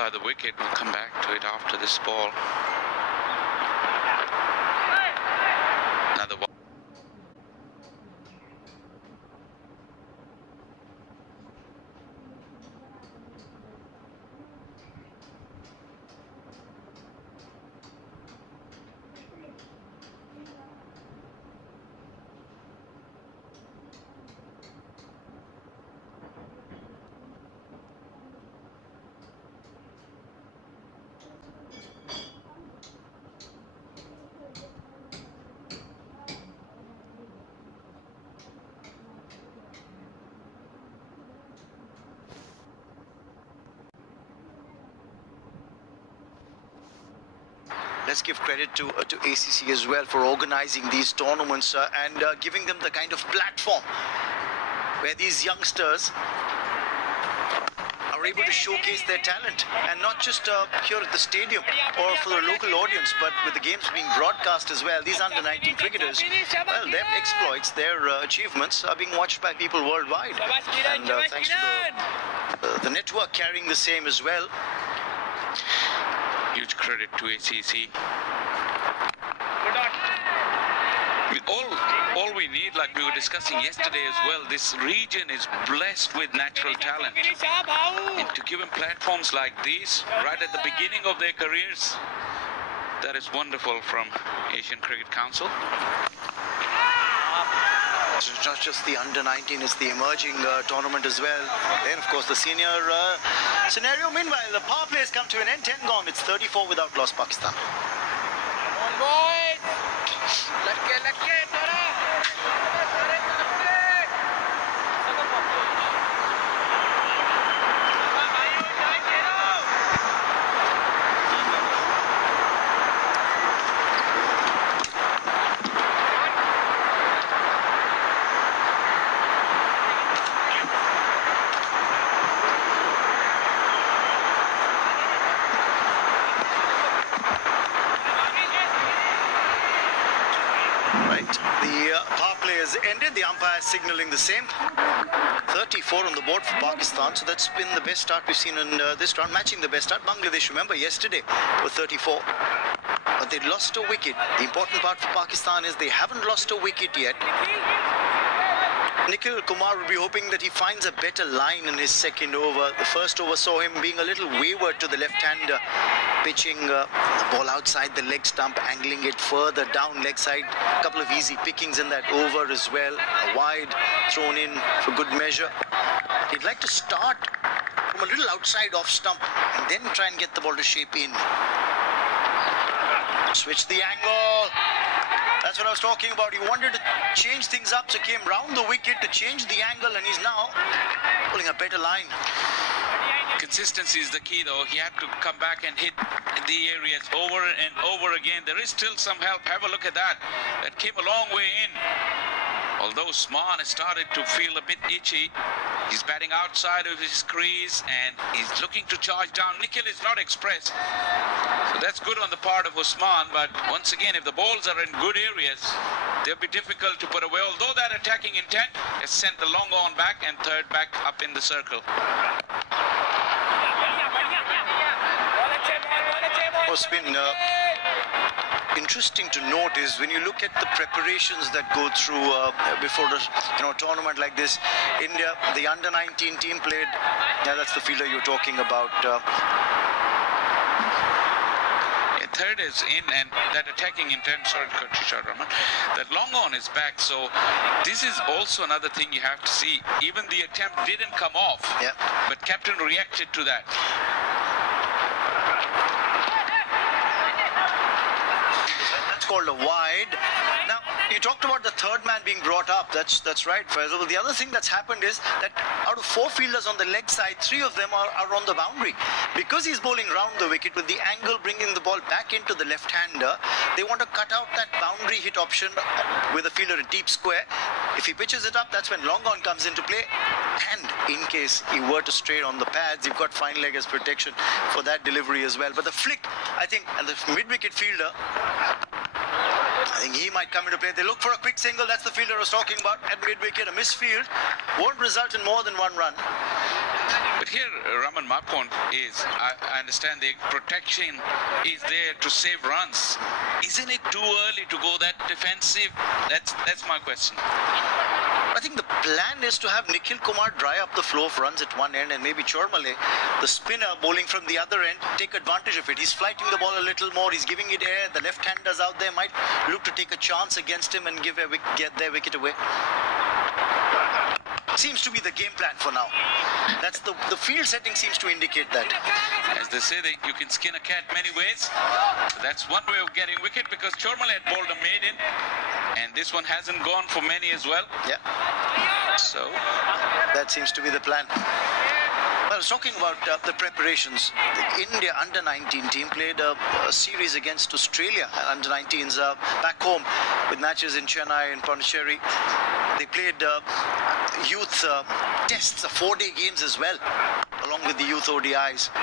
by the wicket. We'll come back to it after this ball. Another ball. Let's give credit to ACC as well for organizing these tournaments and giving them the kind of platform where these youngsters are able to showcase their talent, and not just here at the stadium or for the local audience, but with the games being broadcast as well. These under-19 cricketers, well, their exploits, their achievements are being watched by people worldwide, and thanks to the network carrying the same as well. Huge credit to ACC. All we need, like we were discussing yesterday as well, this region is blessed with natural talent. And to give them platforms like these right at the beginning of their careers, that is wonderful from Asian Cricket Council. It's not just the under-19, it's the emerging tournament as well. Then, of course, the senior scenario. Meanwhile, the power play has come to an end. 10 gone. It's 34 without loss, Pakistan. Come on, boys! Let's get ended. The umpire signaling the same. 34 on the board for Pakistan, so that's been the best start we've seen in this round, matching the best start. Bangladesh, remember, yesterday were 34, but they lost a wicket. The important part for Pakistan is they haven't lost a wicket yet. Nikhil Kumar will be hoping that he finds a better line in his second over. The first over saw him being a little wayward to the left-hander, pitching the ball outside the leg stump, angling it further down leg side. A couple of easy pickings in that over as well. A wide thrown in for good measure. He'd like to start from a little outside off stump and then try and get the ball to shape in. Switch the angle. That's what I was talking about. He wanted to change things up, so came round the wicket to change the angle, and he's now pulling a better line. Consistency is the key, though. He had to come back and hit the areas over and over again. There is still some help. Have a look at that. That came a long way in. Although Usman has started to feel a bit itchy, he's batting outside of his crease and he's looking to charge down. Nikhil is not expressed. So that's good on the part of Usman, but once again, if the balls are in good areas, they'll be difficult to put away. Although that attacking intent has sent the long on back and third back up in the circle. What's been interesting to note is when you look at the preparations that go through before a tournament like this. India, the under-19 team played. Yeah, that's the fielder you're talking about. Third is in, and that attacking intent, sorry to cut you short, Rahman, that long on is back. So this is also another thing you have to see. Even the attempt didn't come off, yeah, but captain reacted to that. That's called a wide. Now, you talked about the third man being brought up. That's right, Faisal. The other thing that's happened is that out of 4 fielders on the leg side, 3 of them are on the boundary. Because he's bowling round the wicket with the angle bringing the ball back into the left-hander, they want to cut out that boundary hit option with a fielder in deep square. If he pitches it up, that's when long on comes into play. And in case he were to stray on the pads, you've got fine leg as protection for that delivery as well. But the flick, I think, and the mid-wicket fielder, I think he might come into play. They look for a quick single. That's the fielder I was talking about at mid-wicket. A misfield won't result in more than 1 run. But here, Raman Markon is, I understand the protection is there to save runs. Isn't it too early to go that defensive? That's my question. I think the plan is to have Nikhil Kumar dry up the flow of runs at one end, and maybe Chormale, the spinner bowling from the other end, take advantage of it. He's flighting the ball a little more, he's giving it air. The left-handers out there might look to take a chance against him and get their wicket away. Seems to be the game plan for now. That's the field setting seems to indicate that. As they say, you can skin a cat many ways. So that's one way of getting wicket, because Chormale had bowled a maiden, and this one hasn't gone for many as well. Yeah. So that seems to be the plan. Well, I was talking about the preparations. The India under-19 team played a series against Australia under-19s back home, with matches in Chennai and Pondicherry. They played youth tests, 4-day games as well, along with the youth ODIs.